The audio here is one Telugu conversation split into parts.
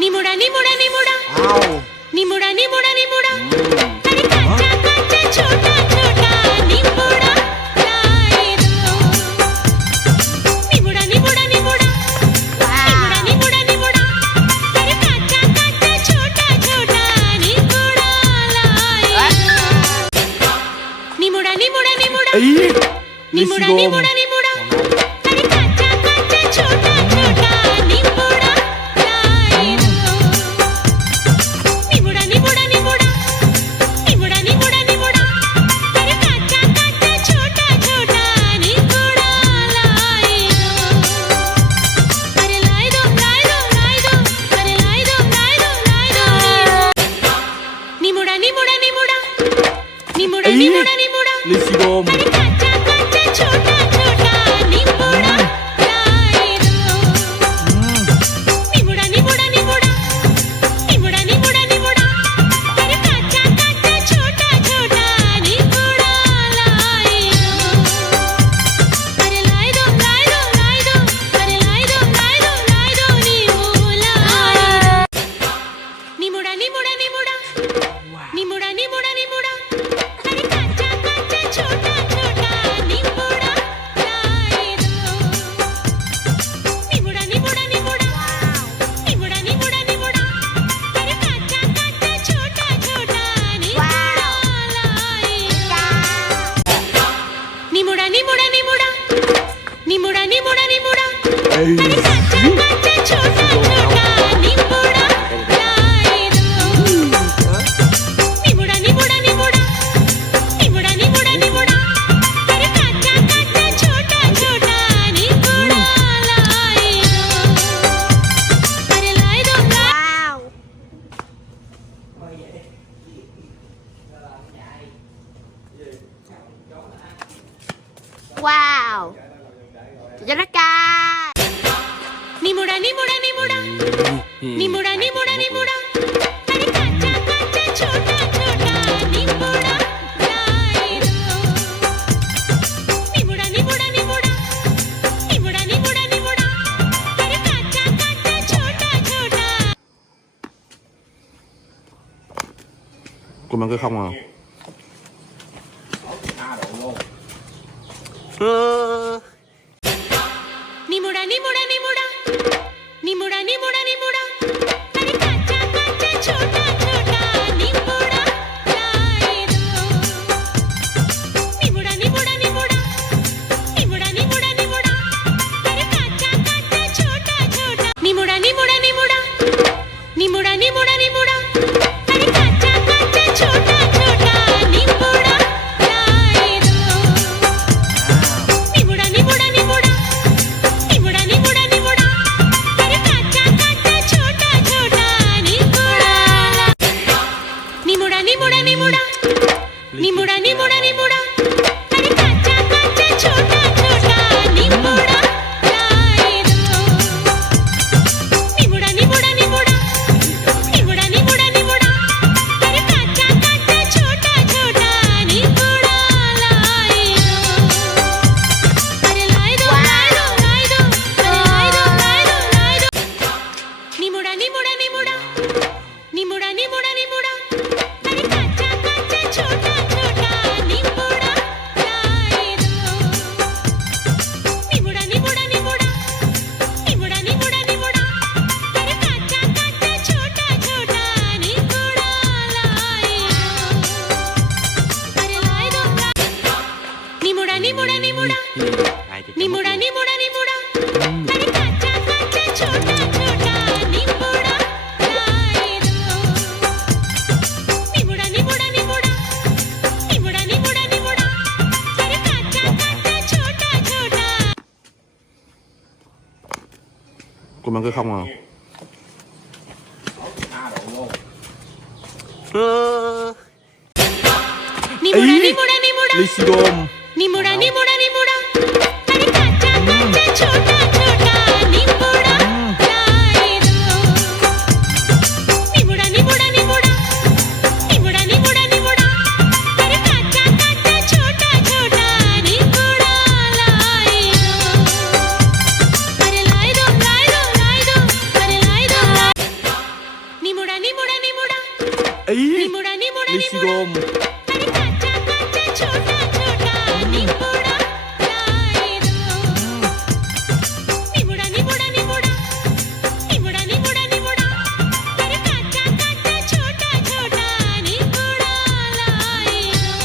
నిముడా నిముడా నిముడా నిముడా నిముడా నిముడా అరే కచ్చా కచ్చా చోటా చోటా నిముడా రాయిదో నిముడా నిముడా నిముడా నిముడా నిముడా నిముడా అరే కచ్చా కచ్చా చోటా చోటా నిముడా రాయిదో నిముడా నిముడా నిముడా నిముడా నిముడా నిముడా అరే కచ్చా కచ్చా చోటా చోటా నిముడా రాయిదో నిముడా నిముడా నిముడా నిముడా నిముడా నిముడా అరే కచ్చా కచ్చా చోటా చోటా నిముడా రాయిదో అరే లాయిదో లాయిదో లాయిదో అరే లాయిదో లాయిదో లాయిదో నిముడా నిముడా నిముడా నిముడా నిముడా నిముడా Lisigom. అరే కచ్చా కచ్చా చోటా చోటా నిముడా రాయిదో నిముడా నిముడా నిముడా నిముడా నిముడా నిముడా అరే కచ్చా కచ్చా చోటా చోటా నిముడా రాయిదో అరే లాయిదో లాయిదో లాయిదో అరే లాయిదో లాయిదో లాయిదో నిముడా నిముడా నిముడా నిముడా నిముడా నిముడా నిముడా అరే కచ్చా కచ్చా చోటా చోటా నిముడా రాయిదో నిముడా నిముడా నిముడా నిముడా నిముడా నిముడా అరే కచ్చా కచ్చా చోటా చోటా నిముడా రాయిదో నిముడా నిముడా నిముడా నిముడా నిముడా నిముడా అరే కచ్చా కచ్చా చోటా చోటా నిముడా రాయిదో నిముడా నిముడా నిముడా నిముడా నిముడా నిముడా అరే కచ్చా కచ్చా చోటా చోటా నిముడా రాయిదో అరే లాయిదో Wow. Jarakan. నిముడా నిముడా నిముడా నిముడా నిముడా నిముడా అరే కచ్చా కచ్చా చోటా చోటా నిముడా రాయిదో నిముడా నిముడా నిముడా నిముడా నిముడా నిముడా అరే కచ్చా కచ్చా చోటా చోటా Cô mang cái không à? నిముడా నిముడా నిముడా నిముడా నిముడా నిముడా అరే కచ్చా కచ్చా చోటా చోటా నిముడా రాయిదో నిముడా నిముడా నిముడా నిముడా నిముడా నిముడా అరే కచ్చా కచ్చా చోటా చోటా నిముడా నిముడా నిముడా నిముడా నిముడా నిముడా అరే కచ్చా కచ్చా చోటా చోటా నిముడా రాయిదో నిముడా నిముడా నిముడా నిముడా నిముడా నిముడా అరే కచ్చా కచ్చా చోటా చోటా నిముడా నిముడా నిముడా నిముడా నిముడా నిముడా నిముడా అరే కచ్చా కచ్చా చోటా చోటా నిముడా రాయిదో నిముడా నిముడా నిముడా నిముడా నిముడా నిముడా అరే కచ్చా కచ్చా చోటా చోటా నిముడా రాయిదో అరే లాయిదో లాయిదో లాయిదో అరే లాయిదో లాయిదో లాయిదో నిముడా నిముడా నిముడా నిముడా నిముడా నిముడా అరే కచ్చా కచ్చా చోటా చోటా నిముడా రాయిదో నిముడా నిముడా నిముడా నిముడా నిముడా నిముడా అరే కచ్చా కచ్చా చోటా చోటా నిముడా రాయిదో అరే లాయిదో నిముడా నిముడా నిముడా నిముడా నిముడా నిముడా అరే కచ్చా కచ్చా చోటా చోటా నిముడా రాయిదో నిముడా నిముడా నిముడా నిముడా నిముడా నిముడా అరే కచ్చా కచ్చా చోటా చోటా Cô mang cái không à? నిముడా నిముడా నిముడా Lisigom. నిముడా నిముడా నిముడా అరే కచ్చా కచ్చా చోటా చోటా నిముడా రాయిదో నిముడా నిముడా నిముడా నిముడా నిముడా నిముడా అరే కచ్చా కచ్చా చోటా చోటా నిముడా రాయిదో అరే లాయిదో లాయిదో లాయిదో అరే లాయిదో నిముడా నిముడా Lisirom. అరే కాచా కాచా చోటా చోటా నిముడా లాయిదో నిముడా నిముడా నిముడా నిముడా నిముడా నిముడా అరే కాచా కాచా చోటా చోటా నిముడా లాయిదో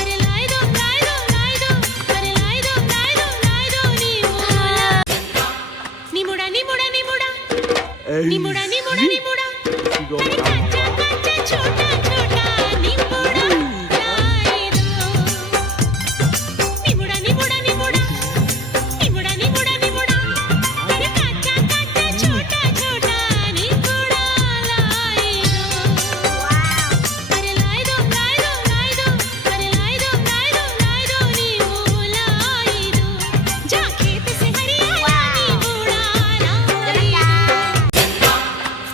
అరే లాయిదో లాయిదో లాయిదో అరే లాయిదో లాయిదో లాయిదో నిముడా నిముడా నిముడా నిముడా నిముడా నిముడా Lisirom. అరే కాచా కాచా చోటా చోటా నిముడా లాయిదో నిముడా నిముడా నిముడా నిముడా నిముడా నిముడా అరే కాచా కాచా చోటా చోటా నిముడా లాయిదో అరే లాయిదో లాయిదో లాయిదో అరే లాయిదో లాయిదో లాయిదో లాయిదో जा खेत से हरियाणा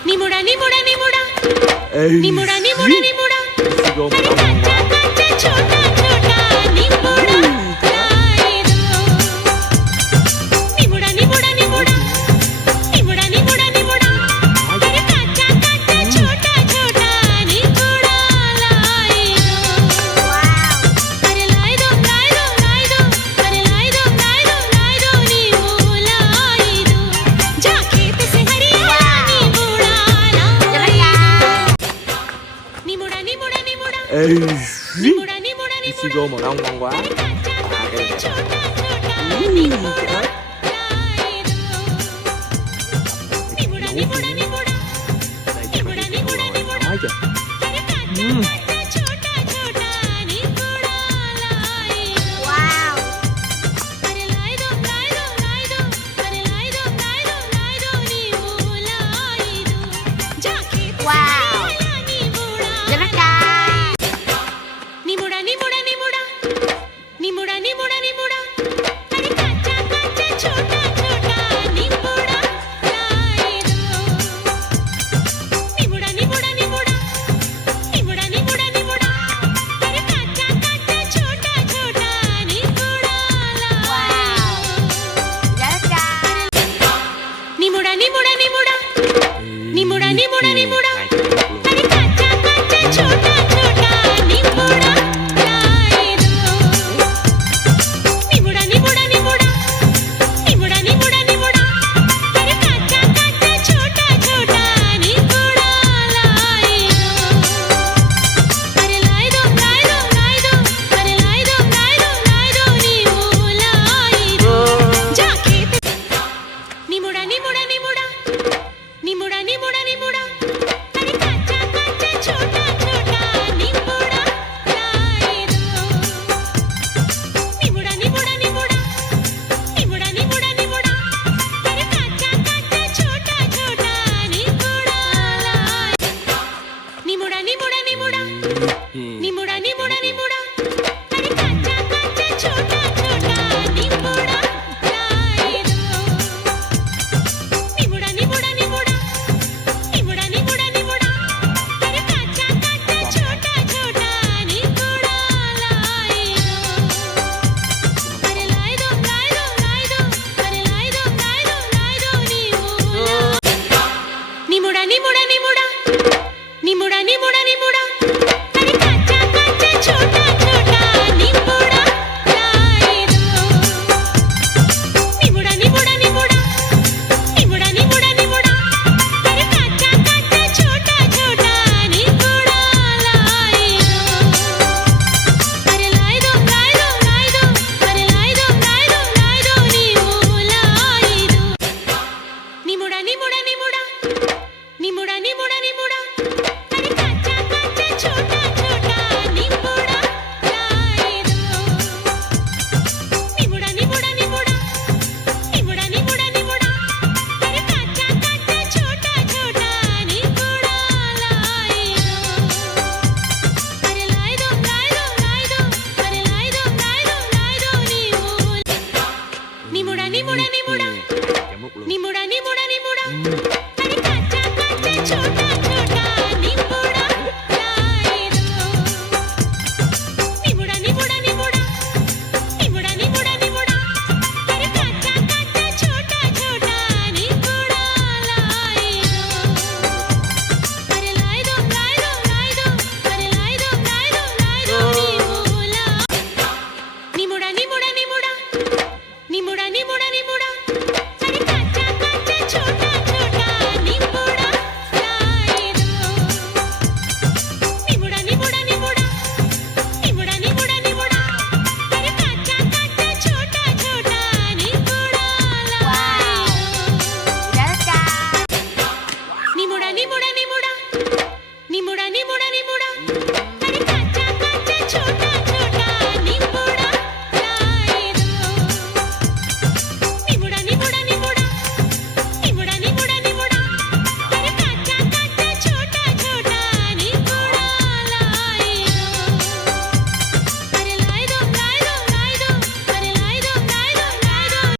निमुड़ा निमुड़ा निमुड़ा निमुड़ा निमुड़ा निमुड़ा Lisirom. अरे काचा काचा छोटा छोटा निमुड़ा लाइदो निमुड़ा निमुड़ा निमुड़ा निमुड़ा निमुड़ा निमुड़ा अरे काचा काचा छोटा छोटा निमुड़ा लाइदो अरे लाइदो लाइदो लाइदो अरे लाइदो लाइदो लाइदो लाइदो जा खेत से Haryana निमुड़ा निमुड़ा निमुड़ा निमुड़ा निमुड़ा निमुड़ा Lisirom màu nông ngon quá. छोटा छोटा निमुड़ा लाइदो निमुड़ा निमुड़ा निमुड़ा निमुड़ा निमुड़ा निमुड़ा Nói chưa? अरे काचा काचा छोटा छोटा निमुड़ा लाइदो Wow. अरे लाइदो लाइदो लाइदो अरे लाइदो लाइदो लाइदो लाइदो जा खेत से Wow. निमुड़ा Jonathan. निमुड़ा निमुड़ा निमुड़ा निमुड़ा निमुड़ा निमुड़ा अरे काचा काचा छोटा छोटा निमुड़ा लाइदो निमुड़ा निमुड़ा निमुड़ा निमुड़ा निमुड़ा निमुड़ा अरे काचा काचा छोटा छोटा निमुड़ा लाइदो Jonathan. निमुड़ा निमुड़ा निमुड़ा निमुड़ा निमुड़ा निमुड़ा अरे काचा काचा छोटा छोटा निमुड़ा लाइदो निमुड़ा निमुड़ा निमुड़ा निमुड़ा निमुड़ा निमुड़ा अरे काचा काचा छोटा छोटा निमुड़ा लाइदो अरे लाइदो लाइदो लाइदो अरे लाइदो लाइदो लाइदो लाइदो जा खेत निमुड़ा निमुड़ा निमुड़ा निमुड़ा निमुड़ा निमुड़ा अरे काचा काचा छोटा छोटा निमुड़ा लाइदो निमुड़ा निमुड़ा निमुड़ा निमुड़ा निमुड़ा निमुड़ा अरे काचा काचा छोटा छोटा निमुड़ा लाइदो निमुड़ा निमुड़ा निमुड़ा निमुड़ा निमुड़ा निमुड़ा अरे काचा काचा छोटा छोटा निमुड़ा लाइदो निमुड़ा निमुड़ा निमुड़ा निमुड़ा निमुड़ा निमुड़ा अरे काचा काचा छोटा छोटा निमुड़ा लाइदो अरे लाइदो लाइदो लाइदो अरे लाइदो लाइदो लाइदो निमुड़ा निमुड़ा निमुड़ा निमुड़ा निमुड़ा निमुड़ा अरे काचा काचा छोटा छोटा निमुड़ा लाइदो निमुड़ा निमुड़ा निमुड़ा निमुड़ा निमुड़ा निमुड़ा अरे काचा काचा छोटा छोटा निमुड़ा लाइदो अरे लाइदो लाइदो लाइदो अरे लाइदो लाइदो लाइदो लाइदो निमुड़ा निमुड़ा निमुड़ा निमुड़ा निमुड़ा निमुड़ा अरे काचा काचा छोटा छोटा निमुड़ा लाइदो निमुड़ा निमुड़ा निमुड़ा निमुड़ा निमुड़ा निमुड़ा अरे काचा काचा छोटा छोटा निमुड़ा लाइदो अरे लाइदो लाइदो लाइदो अरे लाइदो लाइदो लाइदो निमुड़ा निमुड़ा निमुड़ा Chả mút luôn. निमुड़ा निमुड़ा निमुड़ा